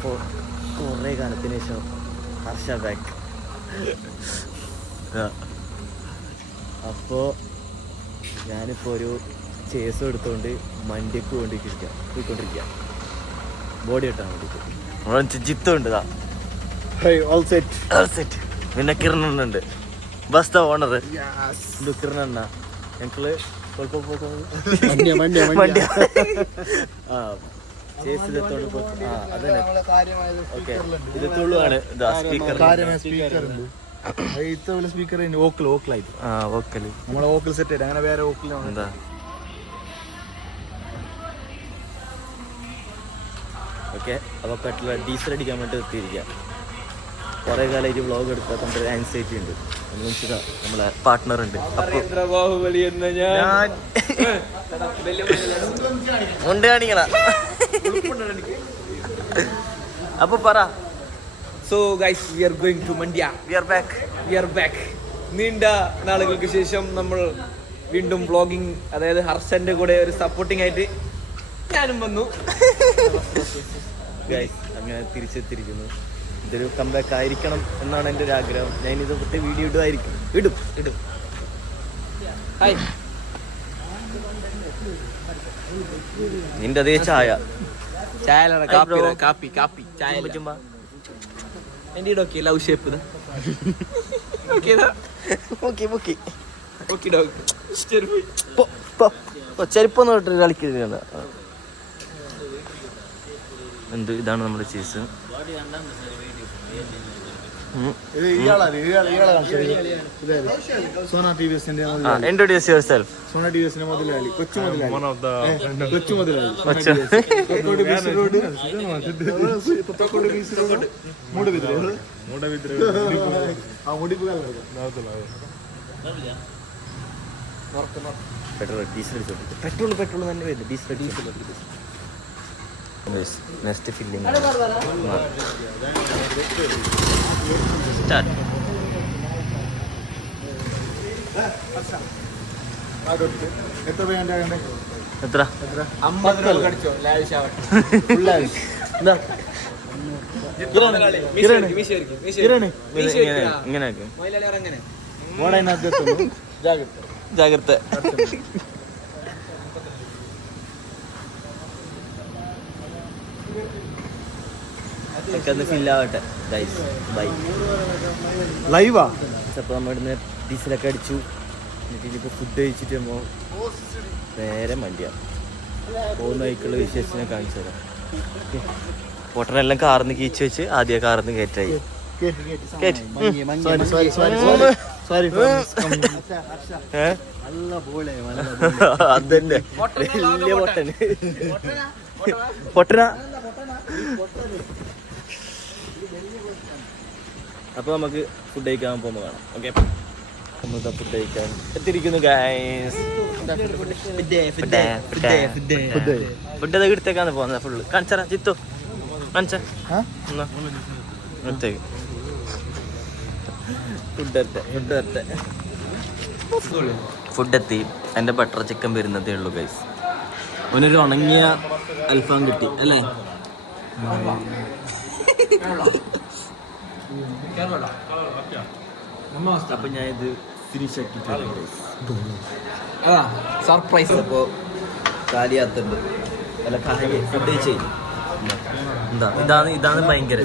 അപ്പോൾ കുറേ കാലത്തിന് ശേഷം ഹർഷ ബാക്ക്. അപ്പോൾ ഞാനിപ്പോൾ ഒരു ചേസും എടുത്തുകൊണ്ട് മണ്ടിക്ക് പോയിക്കൊണ്ടിരിക്കുക ബോഡി കിട്ടാൻ വേണ്ടിയിട്ട്. ജിത്തുണ്ട് പിന്നെ കിരണുണ്ട് ബസ് ഓണർ കിരണ ഞങ്ങള് ഇത് തുള്ളുവാണ് സ്പീക്കർ നമ്മളെ ഓക്കൽ സെറ്റ് ആയിട്ട് അങ്ങനെ വേറെ ഓക്കലാണ് എന്താ. ഓക്കെ, അപ്പോൾ പെട്രോൾ ഡീസൽ അടിക്കാൻ വേണ്ടി എത്തിയിരിക്കുക. കുറേ കാലമായിട്ട് വ്ളോഗ് എടുക്കാത്തതുകൊണ്ട് ഒരു ആൻസൈറ്റി ഉണ്ട്. നമ്മളെ പാർട്ട്ണർ ഉണ്ട്. മുണ്ട് കാണിക്കണ അപ്പൊ പറ. So guys, we are going to Mandya. We are back. നീണ്ട നാളുകൾക്ക് ശേഷം നമ്മൾ വീണ്ടും വ്ളോഗിങ്, അതായത് ഹർഷന്റെ കൂടെ ഒരു സപ്പോർട്ടിങ് ആയിട്ട് ഞാനും വന്നു. ഗൈസ്, അങ്ങനെ തിരിച്ചെത്തിയിരിക്കുന്നു. ഇതൊരു കംബാക്ക് ആയിരിക്കണം എന്നാണ് എൻ്റെ ഒരു ആഗ്രഹം. ഞാൻ ഇത് പറ്റി വീഡിയോ ഇടും. ഹായ്, നിന്റെ അതേ ചായ കാപ്പി ചായ പറ്റുമ്പോ എന്റെ ഇടൊക്കെ ലവ് ഷേപ്പ് ചെരുപ്പൊന്നും ഇട്ട് കളിക്കുന്നില്ല. എന്ത് ഇതാണ് നമ്മുടെ cheese. Introduce yourself. Sona TVS ne modilali, kochu modilali. One of the kochu modilali. Kochu. Tokkodu beach road. Tokkodu beach road. Moodu vidre. Mudipu galadu. Petrol തന്നെ വരുന്നത്. Diesel next filling start. എത്ര 50 കടിച്ചോ lavish ആവട്ടെ. ജാഗ്രത. ഫില്ലാവട്ടെ guys. By. ലൈവാ. അപ്പോൾ നമ്മൾ ഇവിടുന്ന് ഡീസലൊക്കെ അടിച്ചു. എന്നിട്ട് ഇനിയിപ്പോൾ ഫുഡ് കഴിച്ചിട്ട് നമ്മൾ നേരെ മണ്ടിയ പോകുന്ന വഴിക്കുള്ള വിശേഷത്തിനെ കാണിച്ചു തരാം. പൊട്ടനെല്ലാം കാർന്ന് കീച്ച് വെച്ച് ആദ്യം കാർന്ന് കയറ്റായി. അതന്നെ വലിയ പൊട്ടന്. പൊട്ടന. അപ്പോൾ നമുക്ക് ഫുഡ് കഴിക്കാൻ പോകുമ്പോൾ കാണാം. ഓക്കെ, നമുക്ക് ഫുഡ് കഴിക്കാൻ എത്തിയിരിക്കുന്നു ഗൈസ്. ഫുഡ് അത് എടുത്തേക്കാണ് പോകുന്നത് ഫുള്ള്. കാണിച്ചാ ചിത്തു കാണിച്ച എടുത്തേക്ക്. ഫുഡ് എത്തി. എൻ്റെ ബട്ടർ ചിക്കൻ വരുന്നതേ ഉള്ളൂ ഗൈസ്. അവനൊരു ഉണങ്ങിയ അൽഫാം കിട്ടി അല്ലേ? അപ്പൊ ഞാൻ ഇത് ഫിനിഷ് ആക്കിയിട്ടുണ്ട്. സർപ്രൈസ്. അപ്പോൾ കാലിയാത്തുണ്ട് അല്ല ഫുഡ് കഴിച്ചേ. ഇതാണ് ഭയങ്കര.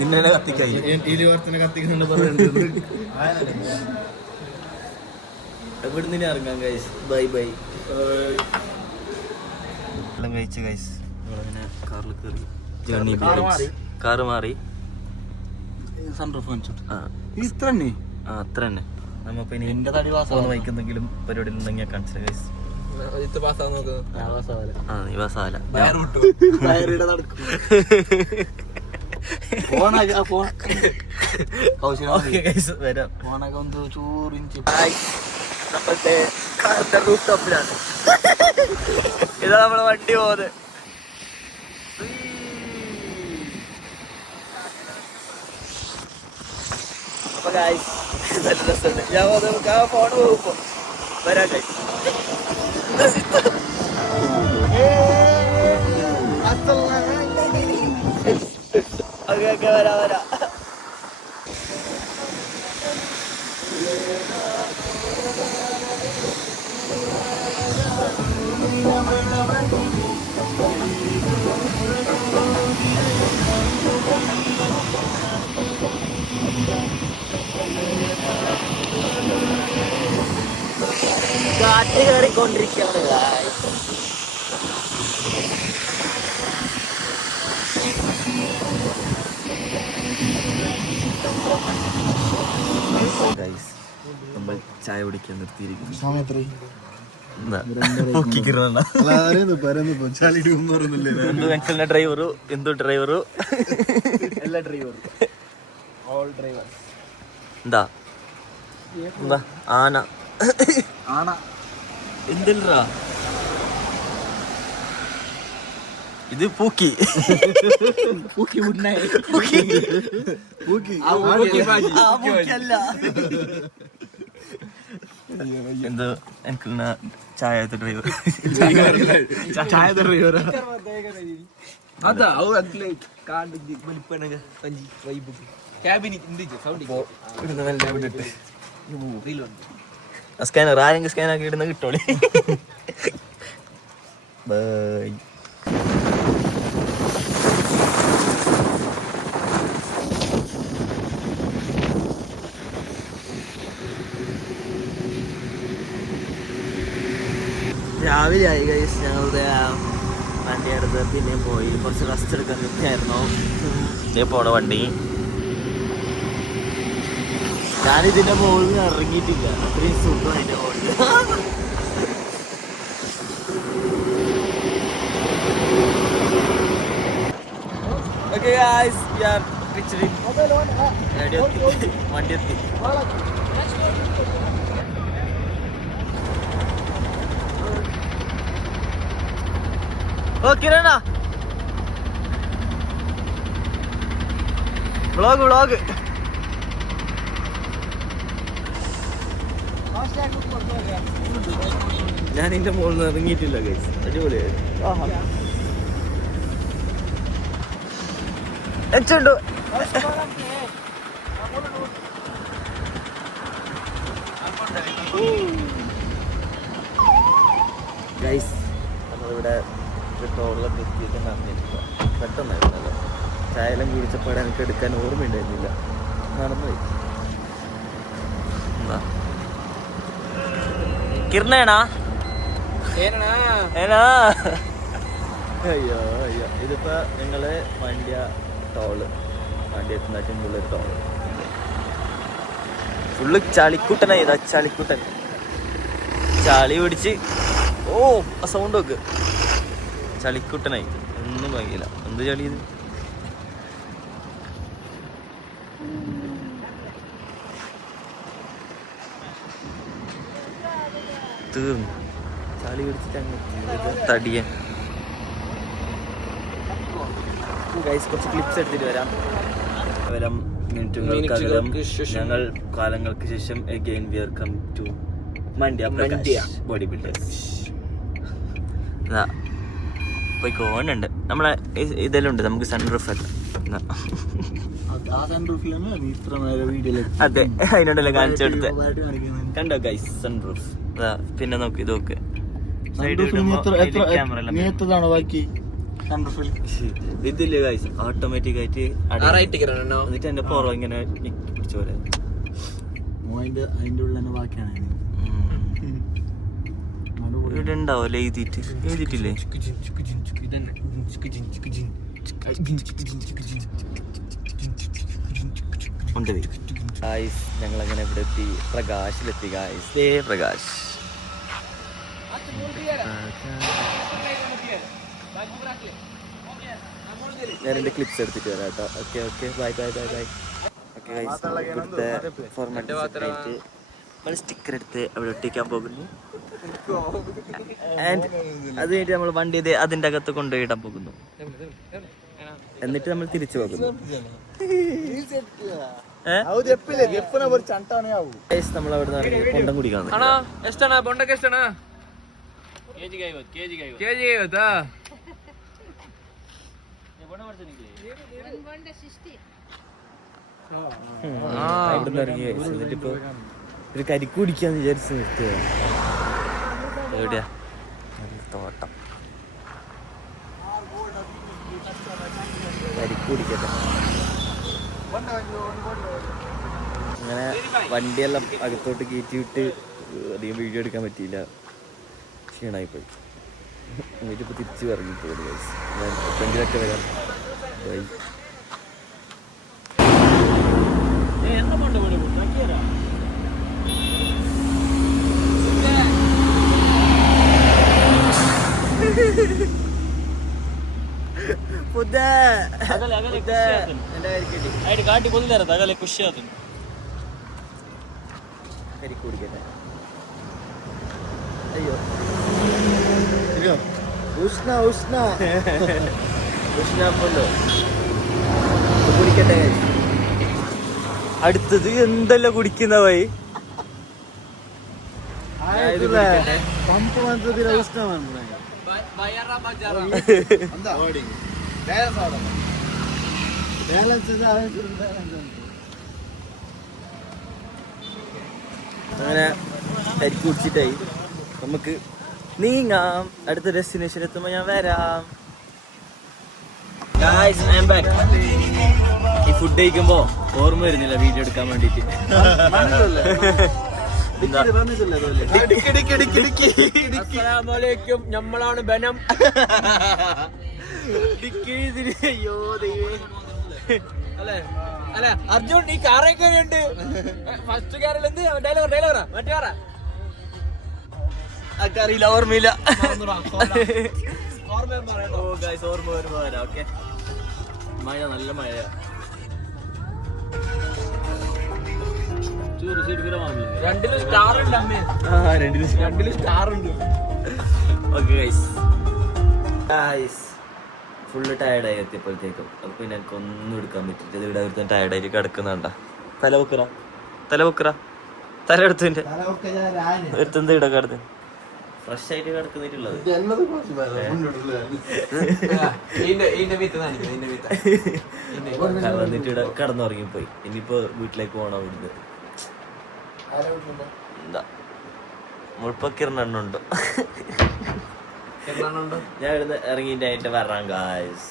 നിന്നെ കത്തിക്കായി. എവിടെ നിന്ന് ഇറങ്ങാം ഗൈസ്. ബൈ. എല്ലാം കഴിച്ച ഗൈസ്. അങ്ങനെ കാറിൽ കയറി ജേർണി. കാറ് മാറി. അത്ര തന്നെ. നമ്മപ്പോ ഇനി പോകുന്ന വൈക്കുന്നെങ്കിലും പരിപാടിയിൽ ഉണ്ടെങ്കിൽ കാണിച്ച ഗൈസ്. ഇതാ നമ്മളെ വണ്ടി പോകുന്നത്. അപ്പൊ ഗൈസ് നല്ല രസമുണ്ട്. ഞാൻ നമുക്ക് ആ ഫോൺ പോകുമ്പോ വരാൻ കഴിയും. ഓക്കെ വരാ വരാ. കാറ്റ് കയറിക്കൊണ്ടിരിക്കുകയാണ് guys. Guys, നമ്മൾ ചായ കുടിക്കാൻ നിർത്തിയിരിക്കുന്നു. ഡ്രൈവറു എന്തു ഡ്രൈവറു എല്ലാ ഡ്രൈവറും ഓൾ ഡ്രൈവർ എന്താ ആന ആണ എന്തില്ലാ ഇത് പൂക്കി പൂക്കി ഉണ്ണായി അല്ല എന്തോ എനിക്ക് ചായ ഡ്രൈവർ ചായ ഡ്രൈവർ അതാ കാണ്ടി വലിപ്പണ സഞ്ചി വൈബ് ക്യാബിനി ഇന്ത്യച്ച് സൗണ്ട് സ്കാനർ ആരെങ്കിലും സ്കാൻ ആക്കി ഇടുന്ന കിട്ടോളി. ബൈ. രാവിലെ ആയി കഴിച്ച് ഞങ്ങളുടെ വണ്ടി എടുത്ത് പിന്നെ പോയി കുറച്ച് റെസ്റ്റ് എടുക്കാൻ നിൽക്കായിരുന്നു. ഇതേ പോണ വണ്ടി. ഞാനിതിന്റെ മുകളിൽ നിന്ന് ഇറങ്ങിയിട്ടില്ല, അത്രയും സുഖം അതിന്റെ മുകളിൽ. Okay guys, we are reaching. വണ്ടി എത്തി. ഓ കിരണ വ്ളോഗ് ഞാൻ ഇതിന്റെ മുകളിൽ നിന്ന് ഇറങ്ങിയിട്ടില്ല ഗൈസ്. അടിപൊളിയായി. എച്ചുണ്ടോ ഗൈസ്, നമ്മളിവിടെ ടോളിലൊക്കെ എത്തിയിട്ട് നടന്നിട്ടില്ല. പെട്ടെന്നായിരുന്നല്ലോ. ചായയെല്ലാം കുടിച്ചപ്പോൾ എനിക്ക് എടുക്കാൻ ഓർമ്മയുണ്ടായിരുന്നില്ല, നടന്നുപോയി. എന്താ കിരണേണാ ഏനാ അയ്യോ അയ്യോ. ഇതിപ്പോ ഞങ്ങള് വണ്ടിയ ടോള്, വണ്ടി എത്തുന്നതിന് മുമ്പുള്ളൊരു ടോള്. ഫുള്ള് ചളിക്കുട്ടനായി. ഇതാ ചളിക്കുട്ടൻ ചളി പിടിച്ച്. ഓ ആ സൗണ്ട് വെക്ക്. ചളിക്കുട്ടനായി. ഒന്നും ഭയങ്കര എന്ത് ചളി ഇത്. തീർന്നു ചളി പിടിച്ചിട്ട് അങ്ങ് തടിയൻ. ഗൈസ് കുറച്ച് ക്ലിപ്സ് എടുത്തിട്ട് വരാം. കേവലം മിനിറ്റുകൾക്കകം ഞങ്ങൾ കാലങ്ങൾക്ക് ശേഷം again we are come to Mandya body builders. പോയിക്കോണ്ടുണ്ട് നമ്മളെ ഇതെല്ലാം ഉണ്ട്. നമുക്ക് സൺറൂഫ് അല്ല. അതെ, അതിനോടല്ലേ കാണിച്ചു കൊടുത്ത്. കണ്ടോ ഗൈസ് സൺറൂഫ്. പിന്നെ നോക്ക് ഇത് നോക്ക്. ഇതില്ലേ ഗൈസ് ഓട്ടോമാറ്റിക് ആയിട്ട് എന്നിട്ട് എന്റെ പുറം ഇങ്ങനെ പിടിച്ച പോലെ. ഇവിടെ ഉണ്ടാവല്ലേ എഴുതിയിട്ടില്ലേ? ഉണ്ട് ഗായ്സ്. ഞങ്ങളങ്ങനെ ഇവിടെ എത്തി, പ്രകാശിലെത്തി ഗായ്സ്. ദേ പ്രകാശ്. ഞാൻ എൻ്റെ ക്ലിപ്സ് എടുത്തിട്ട് വരാം കേട്ടോ. Okay okay bye bye bye bye. Okay guys, ഇവിടുത്തെ ഫോർമാറ്റ് ആയിട്ട് നമ്മൾ സ്റ്റിക്കർ എടുത്ത് അവിടെ ഒട്ടിക്കാൻ പോകുന്നു. ആൻഡ് അത് കഴിഞ്ഞിട്ട് നമ്മൾ വണ്ടി അതിൻ്റെ അകത്ത് കൊണ്ടുപോയിടാൻ പോകുന്നു. എന്നിട്ട് നമ്മൾ തിരിച്ചു പോകുന്നു. നമ്മൾ അവിടെ നിന്ന് കൊണ്ടം കുടിക്കാൻ അവിടുന്ന് ഇറങ്ങി എന്നിട്ടിപ്പോ ഒരു കരിക്ക് കുടിക്കാന്ന് വിചാരിച്ച് നിർത്തുക. എവിടെയാ തോട്ടം കരിക്ക് കുടിക്കട്ടെ. അങ്ങനെ വണ്ടിയെല്ലാം അകത്തോട്ട് കയറ്റി വിട്ട് അധികം വീഡിയോ എടുക്കാൻ പറ്റിയില്ല, ക്ഷീണമായിപ്പോയി. എന്നിട്ടിപ്പോൾ തിരിച്ച് ഇറങ്ങിപ്പോയി. ഞാൻ ഫ്രണ്ടിലൊക്കെ വരാം. ബൈ. ಗಾಡಿ ಕೊಲ್ದಾರದ ಆಗಲೇ ಖುಷಿ ಆದ കരിക്ക് കുടിക്കട്ടെ. അയ്യോ ഉഷ്ണ ഉഷ്ണ ഉഷ്ണപ്പല്ലോ കുടിക്കട്ടെ. അടുത്തത് എന്തെല്ലാം കുടിക്കുന്ന വൈ പമ്പ് മാത്രത്തിൽ ഉഷ്ണമാണ്. അങ്ങനെ കരിക്ക് കുടിച്ചിട്ടായി. നമുക്ക് നീങ്ങാം. അടുത്ത ഡെസ്റ്റിനേഷൻ എത്തുമ്പോ ഞാൻ വരാം. Guys, I'm back. ഈ ഫുഡ് കഴിക്കുമ്പോ ഓർമ്മ വരുന്നില്ല വീഡിയോ എടുക്കാൻ വേണ്ടിട്ട്. അസ്സലാമലൈക്കും, നമ്മളാണ് ബനം. അയ്യോ ദൈവമേ. അല്ലേ അല്ല അർജുൻ ഈ കാറൊക്കെ ഉണ്ട്. ഫസ്റ്റ് കാറിൽ എന്ത് ഡയലോഗറാ മറ്റേ കാറാ അറിയില്ല, ഓർമ്മയില്ല. ഓർമ്മ ഓ ഗൈസ്, ഓർമ്മ വരുമ്പോ വരാം. ഓക്കെ. മഴ, നല്ല മഴ. രണ്ടിലും സ്റ്റാർ ഉണ്ട് അമ്മേ. രണ്ടിലും സ്റ്റാർ ഉണ്ട്. ഓക്കെ ഗൈസ്, ഫുള്ള് ടയർഡായി എത്തിയപ്പോഴത്തേക്കും. അപ്പൊ പിന്നെ എനിക്ക് ഒന്നും എടുക്കാൻ പറ്റില്ല. ഇവിടെ ഒരുത്തൻ ടയർഡായിട്ട് കിടക്കുന്നുണ്ട. തല വെക്കറ തല എടുത്തതിന്റെ ഒരുത്തന്ത് ഇവിടെ കിടന്ന് ഫ്രഷ് ആയിട്ട് കിടക്കുന്നിട്ടുള്ളത്. വന്നിട്ട് ഇവിടെ കിടന്നുറങ്ങിപ്പോയി. ഇനിയിപ്പോ വീട്ടിലേക്ക് പോകണം. ഇവിടുന്ന് എന്താ മുൾപ്പക്കിരണുണ്ടോ? ഞാൻ ഇവിടുന്ന് ഇറങ്ങിയിട്ട് വരാം ഗായ്സ്.